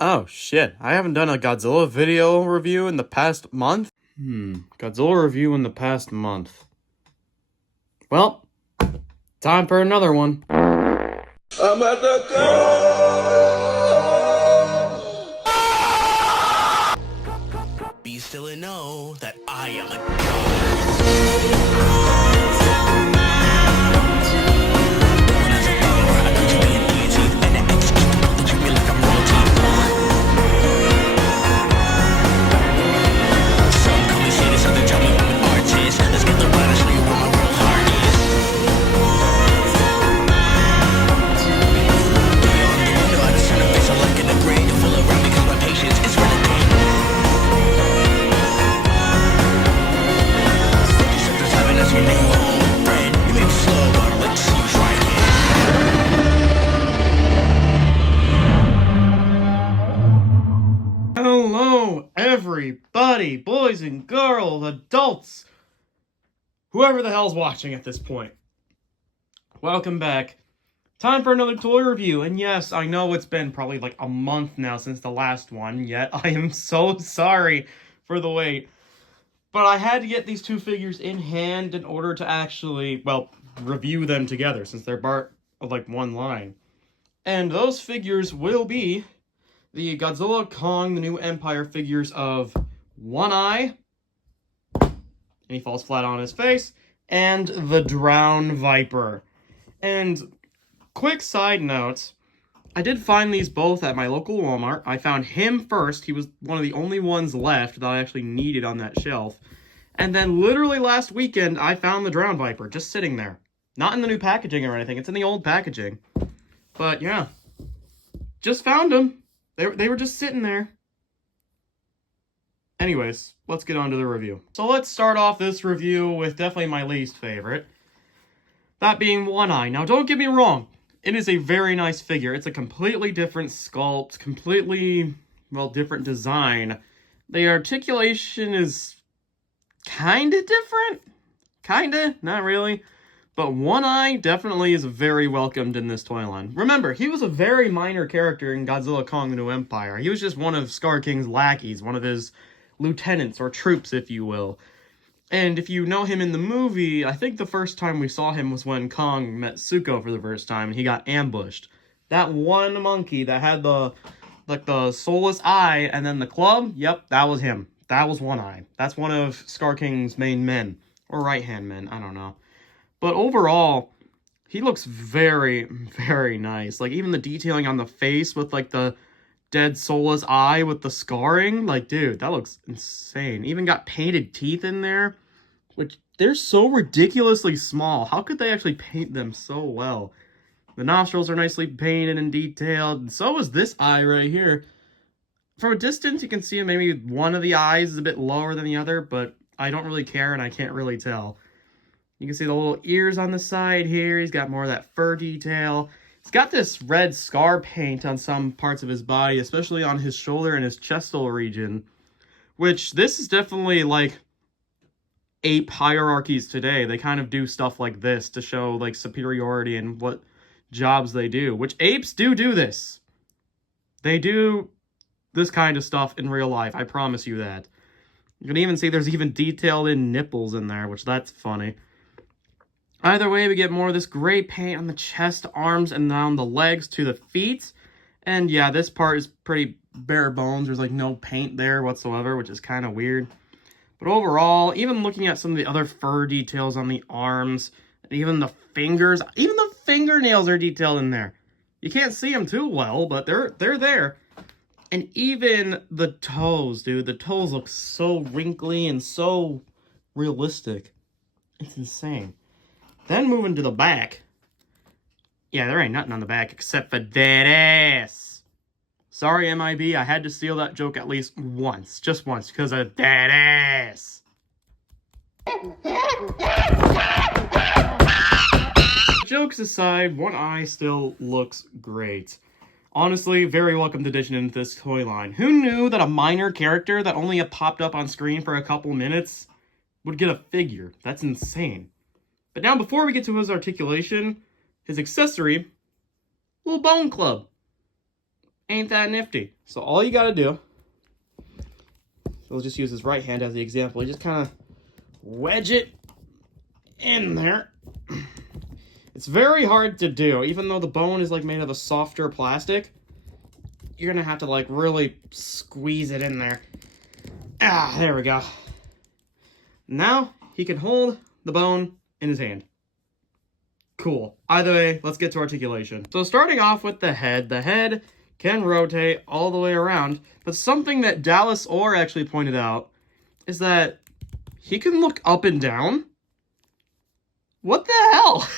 Oh shit, I haven't done a Godzilla video review in the past month? Godzilla review in the past month. Well, time for another one. I'm at the go. Be still and know that I am a Hello, everybody, boys and girls, adults, whoever the hell's watching at this point. Welcome back. Time for another toy review, and yes, I know it's been probably like a month now since the last one, yet I am so sorry for the wait. But I had to get these two figures in hand in order to actually, well, review them together, since they're part of like one line. And those figures will be the Godzilla Kong, the new Empire figures of One Eye, and he falls flat on his face, and the Drownviper. And quick side note, I did find these both at my local Walmart. I found him first. He was one of the only ones left that I actually needed on that shelf. And then literally last weekend, I found the Drownviper just sitting there. Not in the new packaging or anything. It's in the old packaging. But yeah, just found him. They were just sitting there. Anyways, let's get on to the review. So let's start off this review with definitely my least favorite. That being One Eye. Now, don't get me wrong. It is a very nice figure. It's a completely different sculpt, completely, well, different design. The articulation is kinda different. Kinda, not really. But One Eye definitely is very welcomed in this toy line. Remember, he was a very minor character in Godzilla Kong: The New Empire. He was just one of Scar King's lackeys, one of his lieutenants or troops, if you will. And if you know him in the movie, I think the first time we saw him was when Kong met Zuko for the first time and he got ambushed. That one monkey that had the soulless eye and then the club, yep, that was him. That was One Eye. That's one of Scar King's main men. Or right-hand men, I don't know. But overall, he looks very, very nice. Like, even the detailing on the face with, like, the dead soulless eye with the scarring. Like, dude, that looks insane. Even got painted teeth in there, which they're so ridiculously small. How could they actually paint them so well? The nostrils are nicely painted and detailed, and so is this eye right here. From a distance, you can see maybe one of the eyes is a bit lower than the other, but I don't really care, and I can't really tell. You can see the little ears on the side here. He's got more of that fur detail. He's got this red scar paint on some parts of his body, especially on his shoulder and his chestal region, which this is definitely like ape hierarchies today. They kind of do stuff like this to show like superiority and what jobs they do, which apes do this. They do this kind of stuff in real life. I promise you that. You can even see there's even detailed in nipples in there, which that's funny. Either way, we get more of this gray paint on the chest, arms, and down the legs to the feet. And yeah, this part is pretty bare bones. There's like no paint there whatsoever, which is kind of weird. But overall, even looking at some of the other fur details on the arms, and even the fingers, even the fingernails are detailed in there. You can't see them too well, but they're there. And even the toes, dude. The toes look so wrinkly and so realistic. It's insane. Then moving to the back. Yeah, there ain't nothing on the back except for that ass. Sorry, MIB, I had to steal that joke at least once. Just once, because of that ass. Jokes aside, One Eye still looks great. Honestly, very welcomed addition into this toy line. Who knew that a minor character that only popped up on screen for a couple minutes would get a figure? That's insane. But now, before we get to his articulation, his accessory, little bone club. Ain't that nifty? So all you gotta do, we'll just use his right hand as the example. You just kind of wedge it in there. It's very hard to do, even though the bone is like made of a softer plastic. You're gonna have to like really squeeze it in there. Ah, there we go. Now he can hold the bone in his hand. Cool. Either way, let's get to articulation. So starting off with the head can rotate all the way around, but something that Dallas Orr actually pointed out is that he can look up and down. What the hell?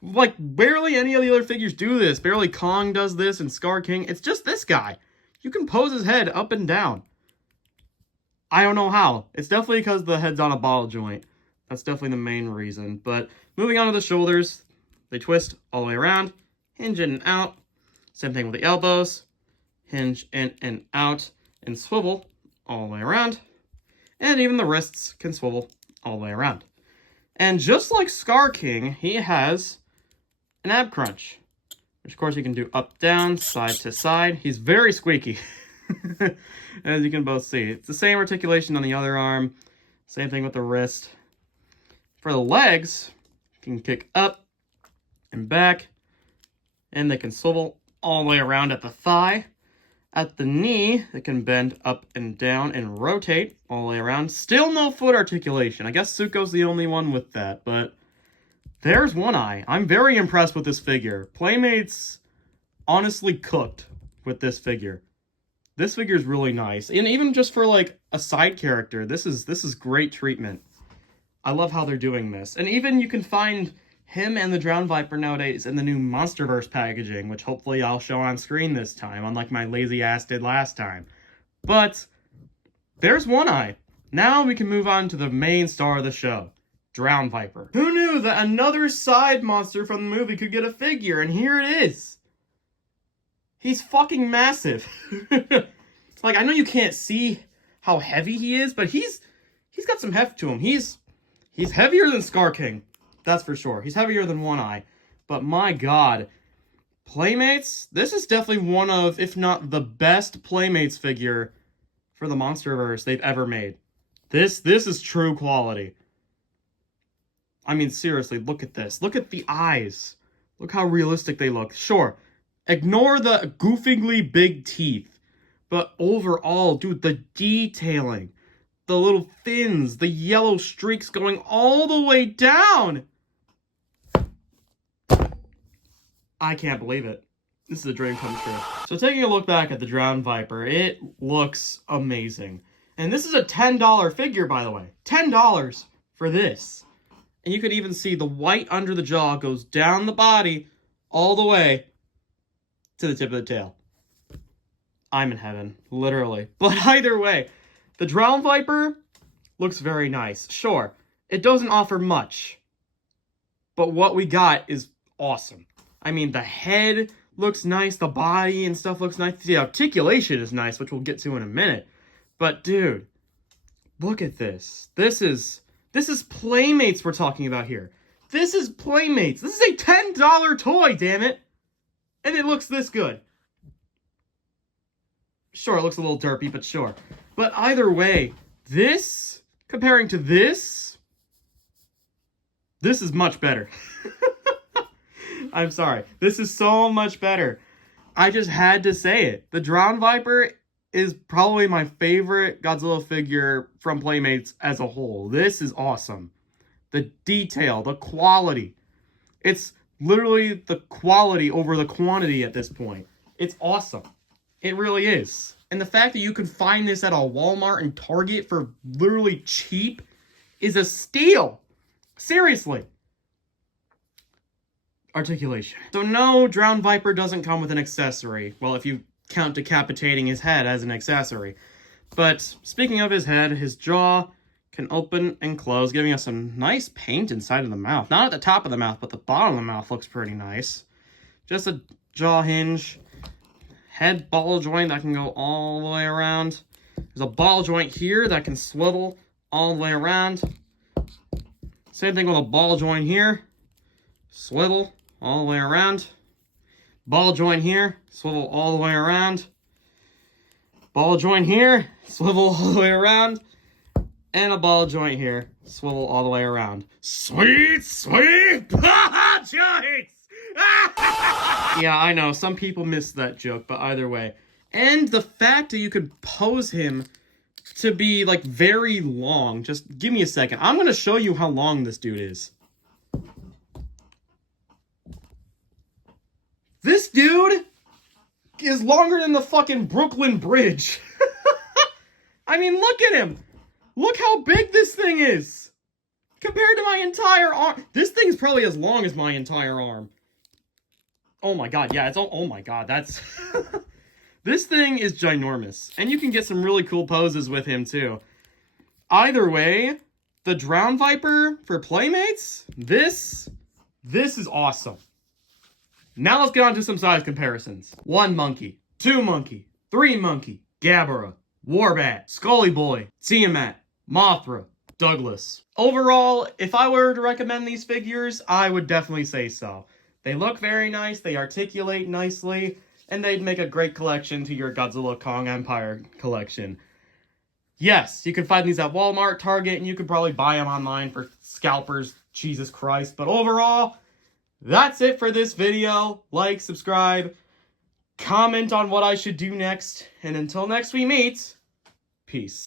Like, barely any of the other figures do this. Barely Kong does this and Scar King. It's just this guy. You can pose his head up and down. I don't know how. It's definitely because the head's on a ball joint. That's definitely the main reason. But moving on to the shoulders, they twist all the way around, hinge in and out. Same thing with the elbows. Hinge in and out and swivel all the way around. And even the wrists can swivel all the way around. And just like Scar King, he has an ab crunch, which of course you can do up, down, side to side. He's very squeaky, as you can both see. It's the same articulation on the other arm. Same thing with the wrist. For the legs, you can kick up and back, and they can swivel all the way around at the thigh. At the knee, they can bend up and down and rotate all the way around. Still no foot articulation. I guess Zuko's the only one with that, but there's One Eye. I'm very impressed with this figure. Playmates honestly cooked with this figure. This figure is really nice. And even just for like a side character, this is great treatment. I love how they're doing this. And even you can find him and the Drownviper nowadays in the new Monsterverse packaging, which hopefully I'll show on screen this time, unlike my lazy ass did last time. But there's One Eye. Now we can move on to the main star of the show, Drownviper. Who knew that another side monster from the movie could get a figure, and here it is. He's fucking massive. Like, I know you can't see how heavy he is, but he's got some heft to him. He's heavier than Scar King. That's for sure. He's heavier than One Eye. But my god. Playmates, this is definitely one of, if not the best Playmates figure for the Monsterverse they've ever made. This is true quality. I mean, seriously, look at this. Look at the eyes. Look how realistic they look. Sure, ignore the goofingly big teeth. But overall, dude, the detailing. The little fins, the yellow streaks going all the way down. I can't believe it. This is a dream come true. So taking a look back at the Drownviper, it looks amazing. And this is a $10 figure, by the way. $10 for this. And you could even see the white under the jaw goes down the body all the way to the tip of the tail. I'm in heaven, literally. But either way, the Drownviper looks very nice. Sure, it doesn't offer much, but what we got is awesome. I mean, the head looks nice, the body and stuff looks nice, the articulation is nice, which we'll get to in a minute. But dude, look at this. This is Playmates we're talking about here. This is Playmates. This is a $10 toy, damn it. And it looks this good. Sure, it looks a little derpy, but sure. But either way, this, comparing to this is much better. I'm sorry. This is so much better. I just had to say it. The Drownviper is probably my favorite Godzilla figure from Playmates as a whole. This is awesome. The detail, the quality. It's literally the quality over the quantity at this point. It's awesome. It really is. And the fact that you can find this at a Walmart and Target for literally cheap is a steal. Seriously. Articulation. So no, Drownviper doesn't come with an accessory. Well, if you count decapitating his head as an accessory. But speaking of his head, his jaw can open and close, giving us some nice paint inside of the mouth. Not at the top of the mouth, but the bottom of the mouth looks pretty nice. Just a jaw hinge. Head ball joint that can go all the way around. There's a ball joint here that can swivel all the way around. Same thing with a ball joint here. Swivel all the way around. Ball joint here, swivel all the way around. Ball joint here, swivel all the way around. And a ball joint here, swivel all the way around. Sweet, sweet ball joints! Yeah, I know, some people missed that joke, but either way. And the fact that you could pose him to be, like, very long. Just give me a second. I'm gonna show you how long this dude is. This dude is longer than the fucking Brooklyn Bridge. I mean, look at him. Look how big this thing is. Compared to my entire arm. This thing is probably as long as my entire arm. Oh my god, yeah, it's all, oh my god, that's... This thing is ginormous. And you can get some really cool poses with him, too. Either way, the Drownviper for Playmates, this is awesome. Now let's get on to some size comparisons. 1 monkey, 2 monkey, 3 monkey, Gabara, Warbat, Scully Boy, Tiamat, Mothra, Douglas. Overall, if I were to recommend these figures, I would definitely say so. They look very nice, they articulate nicely, and they'd make a great collection to your Godzilla Kong Empire collection. Yes, you can find these at Walmart, Target, and you could probably buy them online for scalpers, Jesus Christ. But overall, that's it for this video. Like, subscribe, comment on what I should do next, and until next we meet, peace.